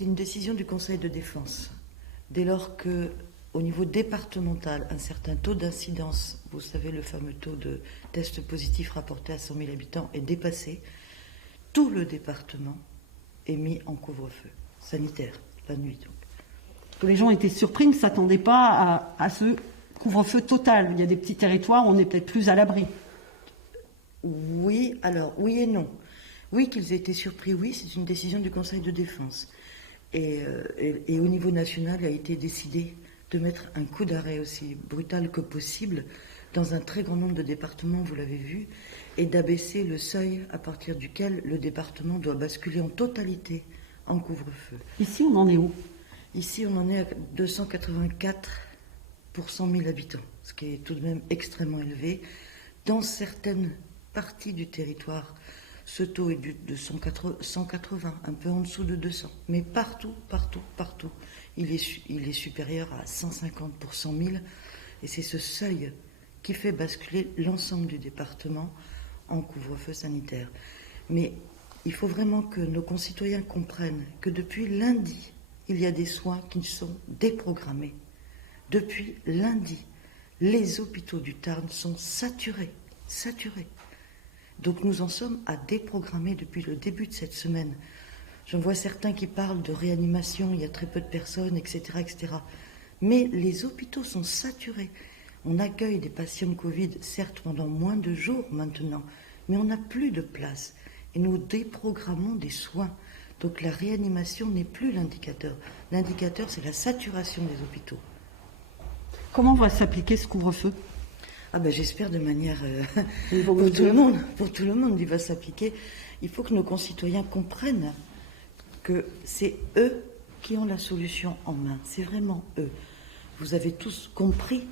C'est une décision du Conseil de défense. Dès lors que, au niveau départemental, un certain taux d'incidence, vous savez, le fameux taux de tests positifs rapportés à 100 000 habitants, est dépassé, tout le département est mis en couvre-feu sanitaire, la nuit donc. Que les gens étaient surpris, ne s'attendaient pas à ce couvre-feu total. Il y a des petits territoires où on est peut-être plus à l'abri. Oui, alors, oui et non. Oui, qu'ils aient été surpris, oui, c'est une décision du Conseil de défense. Et au niveau national, il a été décidé de mettre un coup d'arrêt aussi brutal que possible dans un très grand nombre de départements, vous l'avez vu, et d'abaisser le seuil à partir duquel le département doit basculer en totalité en couvre-feu. Ici, on en est où ? Ici, on en est à 284 pour 100 000 habitants, ce qui est tout de même extrêmement élevé. Dans certaines parties du territoire, ce taux est de 180, un peu en dessous de 200. Mais partout, il est supérieur à 150 pour 100 000. Et c'est ce seuil qui fait basculer l'ensemble du département en couvre-feu sanitaire. Mais il faut vraiment que nos concitoyens comprennent que depuis lundi, il y a des soins qui sont déprogrammés. Depuis lundi, les hôpitaux du Tarn sont saturés. Donc nous en sommes à déprogrammer depuis le début de cette semaine. J'en vois certains qui parlent de réanimation, il y a très peu de personnes, etc., etc. Mais les hôpitaux sont saturés. On accueille des patients Covid, certes pendant moins de jours maintenant, mais on n'a plus de place. Et nous déprogrammons des soins. Donc la réanimation n'est plus l'indicateur. L'indicateur, c'est la saturation des hôpitaux. Comment va s'appliquer ce couvre-feu ? J'espère de manière pour tout le monde, il va s'appliquer. Il faut que nos concitoyens comprennent que c'est eux qui ont la solution en main. C'est vraiment eux. Vous avez tous compris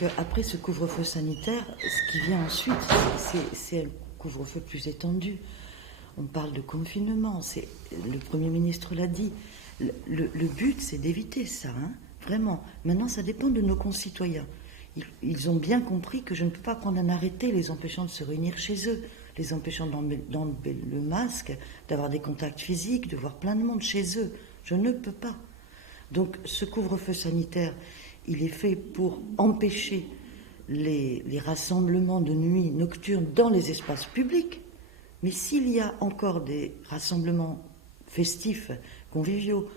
qu'après ce couvre-feu sanitaire, ce qui vient ensuite, c'est un couvre-feu plus étendu. On parle de confinement, le Premier ministre l'a dit. Le but, c'est d'éviter ça, vraiment. Maintenant, ça dépend de nos concitoyens. Ils ont bien compris que je ne peux pas prendre un arrêté les empêchant de se réunir chez eux, les empêchant d'enlever le masque, d'avoir des contacts physiques, de voir plein de monde chez eux. Je ne peux pas. Donc ce couvre-feu sanitaire, il est fait pour empêcher les rassemblements de nuit nocturnes dans les espaces publics. Mais s'il y a encore des rassemblements festifs, conviviaux,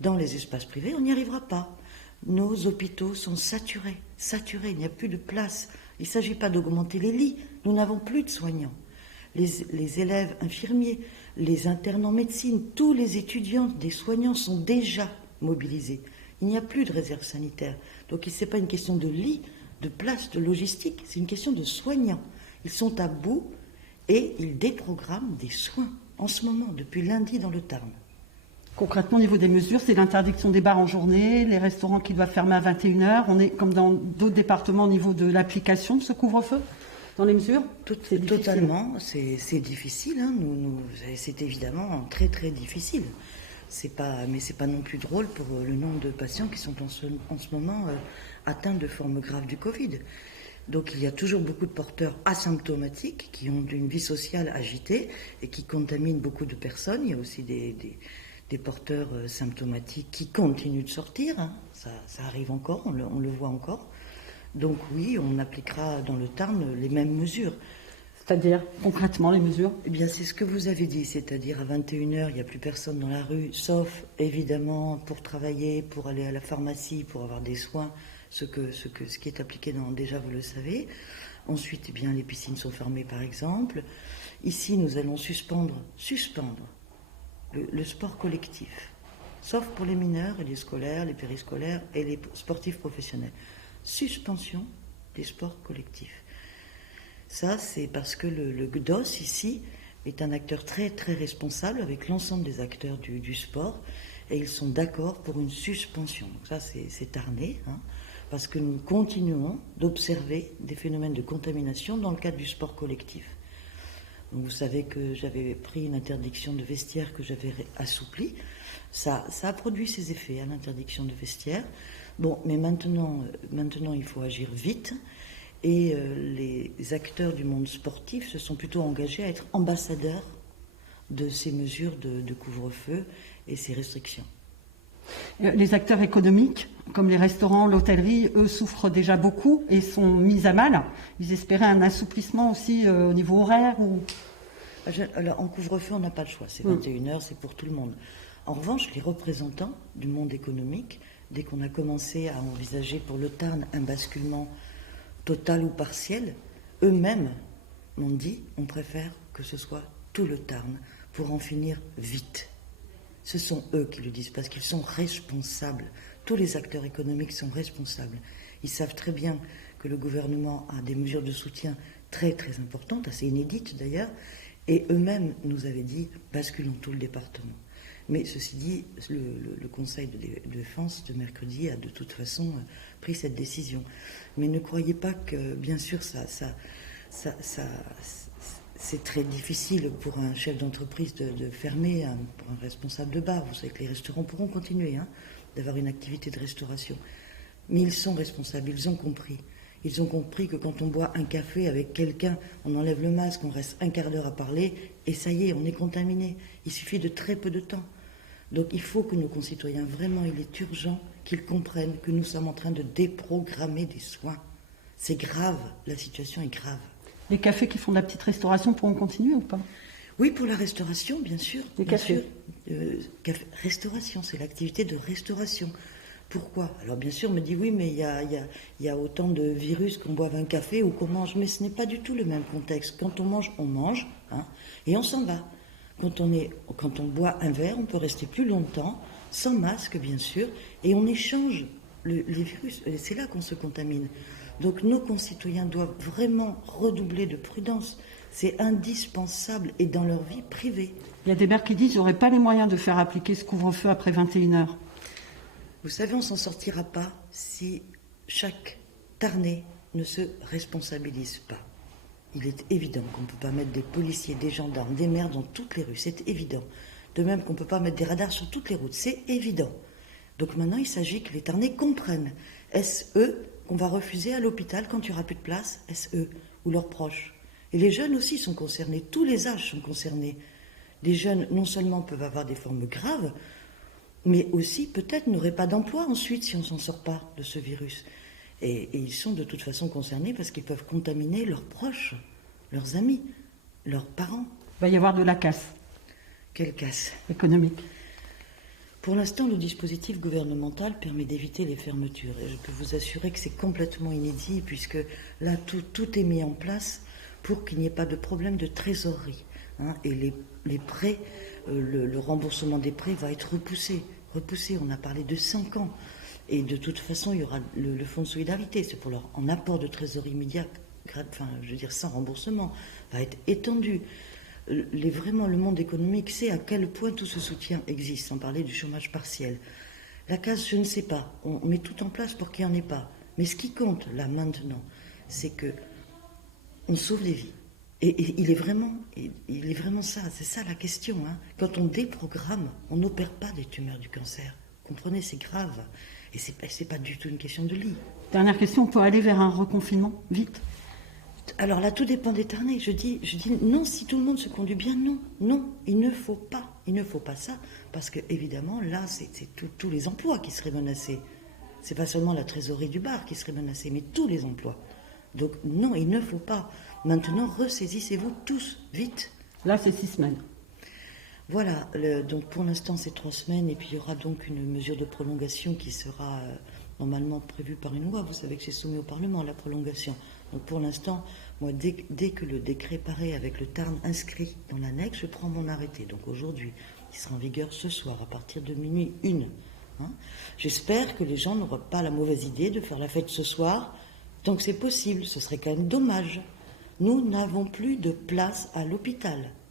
dans les espaces privés, on n'y arrivera pas. Nos hôpitaux sont saturés, il n'y a plus de place. Il ne s'agit pas d'augmenter les lits, nous n'avons plus de soignants. Les élèves infirmiers, les internes en médecine, tous les étudiants, des soignants sont déjà mobilisés. Il n'y a plus de réserve sanitaire. Donc ce n'est pas une question de lit, de place, de logistique, c'est une question de soignants. Ils sont à bout et ils déprogramment des soins en ce moment, depuis lundi dans le Tarn. Concrètement, au niveau des mesures, c'est l'interdiction des bars en journée, les restaurants qui doivent fermer à 21h. On est comme dans d'autres départements au niveau de l'application de ce couvre-feu, dans les mesures. Totalement, c'est difficile. C'est évidemment très très difficile. Mais c'est pas non plus drôle pour le nombre de patients qui sont en ce moment atteints de formes graves du Covid. Donc il y a toujours beaucoup de porteurs asymptomatiques qui ont une vie sociale agitée et qui contaminent beaucoup de personnes. Il y a aussi des porteurs symptomatiques qui continuent de sortir. Ça arrive encore, on le voit encore. Donc oui, on appliquera dans le Tarn les mêmes mesures. C'est-à-dire, concrètement, les mesures ? Eh bien, c'est ce que vous avez dit, c'est-à-dire à 21h, il n'y a plus personne dans la rue, sauf évidemment pour travailler, pour aller à la pharmacie, pour avoir des soins, ce qui est appliqué déjà vous le savez. Ensuite, eh bien, les piscines sont fermées par exemple. Ici, nous allons suspendre le sport collectif, sauf pour les mineurs et les scolaires, les périscolaires et les sportifs professionnels. Suspension des sports collectifs. Ça, c'est parce que le GDOS, ici, est un acteur très, très responsable avec l'ensemble des acteurs du sport, et ils sont d'accord pour une suspension. Donc ça, c'est tarné, parce que nous continuons d'observer des phénomènes de contamination dans le cadre du sport collectif. Donc vous savez que j'avais pris une interdiction de vestiaire que j'avais assouplie. Ça a produit ses effets, l'interdiction de vestiaire. Bon, mais maintenant, il faut agir vite. Et les acteurs du monde sportif se sont plutôt engagés à être ambassadeurs de ces mesures de couvre-feu et ces restrictions. Les acteurs économiques, comme les restaurants, l'hôtellerie, eux souffrent déjà beaucoup et sont mis à mal. Ils espéraient un assouplissement aussi au niveau horaire ou... Alors, en couvre-feu, on n'a pas le choix. C'est 21h, c'est pour tout le monde. En revanche, les représentants du monde économique, dès qu'on a commencé à envisager pour le Tarn un basculement total ou partiel, eux-mêmes m'ont dit on préfère que ce soit tout le Tarn pour en finir vite. Ce sont eux qui le disent parce qu'ils sont responsables. Tous les acteurs économiques sont responsables. Ils savent très bien que le gouvernement a des mesures de soutien très très importantes, assez inédites d'ailleurs, et eux-mêmes nous avaient dit basculons tout le département. Mais ceci dit, le Conseil de défense de mercredi a de toute façon pris cette décision. Mais ne croyez pas que, bien sûr, c'est très difficile pour un chef d'entreprise de fermer, pour un responsable de bar. Vous savez que les restaurants pourront continuer d'avoir une activité de restauration. Mais ils sont responsables, ils ont compris. Ils ont compris que quand on boit un café avec quelqu'un, on enlève le masque, on reste un quart d'heure à parler, et ça y est, on est contaminé. Il suffit de très peu de temps. Donc il faut que nos concitoyens, vraiment, il est urgent qu'ils comprennent que nous sommes en train de déprogrammer des soins. C'est grave, la situation est grave. Les cafés qui font de la petite restauration pourront continuer ou pas? Oui, pour la restauration, bien sûr. Les cafés. Restauration, c'est l'activité de restauration. Pourquoi? Alors bien sûr, on me dit oui, mais il y a autant de virus qu'on boive un café ou qu'on mange. Mais ce n'est pas du tout le même contexte. Quand on mange, et on s'en va. Quand on boit un verre, on peut rester plus longtemps, sans masque bien sûr, et on échange les virus. Et c'est là qu'on se contamine. Donc nos concitoyens doivent vraiment redoubler de prudence. C'est indispensable et dans leur vie privée. Il y a des maires qui disent qu'ils n'auraient pas les moyens de faire appliquer ce couvre-feu après 21h. Vous savez, on ne s'en sortira pas si chaque Tarnais ne se responsabilise pas. Il est évident qu'on ne peut pas mettre des policiers, des gendarmes, des maires dans toutes les rues, c'est évident. De même qu'on ne peut pas mettre des radars sur toutes les routes, c'est évident. Donc maintenant, il s'agit que les Tarnais comprennent. Est-ce eux qu'on va refuser à l'hôpital quand il n'y aura plus de place? Est-ce eux ou leurs proches? Et les jeunes aussi sont concernés, tous les âges sont concernés. Les jeunes, non seulement peuvent avoir des formes graves, mais aussi peut-être n'auraient pas d'emploi ensuite si on ne s'en sort pas de ce virus. Et ils sont de toute façon concernés parce qu'ils peuvent contaminer leurs proches, leurs amis, leurs parents. Il va y avoir de la casse. Quelle casse? Économique. Pour l'instant, le dispositif gouvernemental permet d'éviter les fermetures. Et je peux vous assurer que c'est complètement inédit puisque là, tout est mis en place pour qu'il n'y ait pas de problème de trésorerie. Et les prêts, le remboursement des prêts va être repoussé. On a parlé de 5 ans. Et de toute façon, il y aura le fonds de solidarité, c'est pour leur en apport de trésorerie immédiat, sans remboursement, va être étendu. Vraiment, le monde économique sait à quel point tout ce soutien existe, sans parler du chômage partiel. La casse, je ne sais pas. On met tout en place pour qu'il n'y en ait pas. Mais ce qui compte, là, maintenant, c'est que on sauve des vies. Et il est vraiment ça, c'est ça la question. Quand on déprogramme, on n'opère pas des tumeurs du cancer. Comprenez, c'est grave. Et c'est pas du tout une question de lit. Dernière question, on peut aller vers un reconfinement, vite? Alors là, tout dépend des Tarnais. Je dis non, si tout le monde se conduit bien, non, il ne faut pas ça, parce que évidemment, là, c'est tous les emplois qui seraient menacés. C'est pas seulement la trésorerie du bar qui serait menacée, mais tous les emplois. Donc non, il ne faut pas. Maintenant, ressaisissez-vous tous, vite. Là, c'est 6 semaines. Voilà, donc pour l'instant c'est 3 semaines et puis il y aura donc une mesure de prolongation qui sera normalement prévue par une loi. Vous savez que c'est soumis au Parlement, la prolongation. Donc pour l'instant, moi dès que le décret paraît avec le Tarn inscrit dans l'annexe, je prends mon arrêté. Donc aujourd'hui, il sera en vigueur ce soir à partir de minuit 1. J'espère que les gens n'auront pas la mauvaise idée de faire la fête ce soir. Donc c'est possible, ce serait quand même dommage. Nous n'avons plus de place à l'hôpital.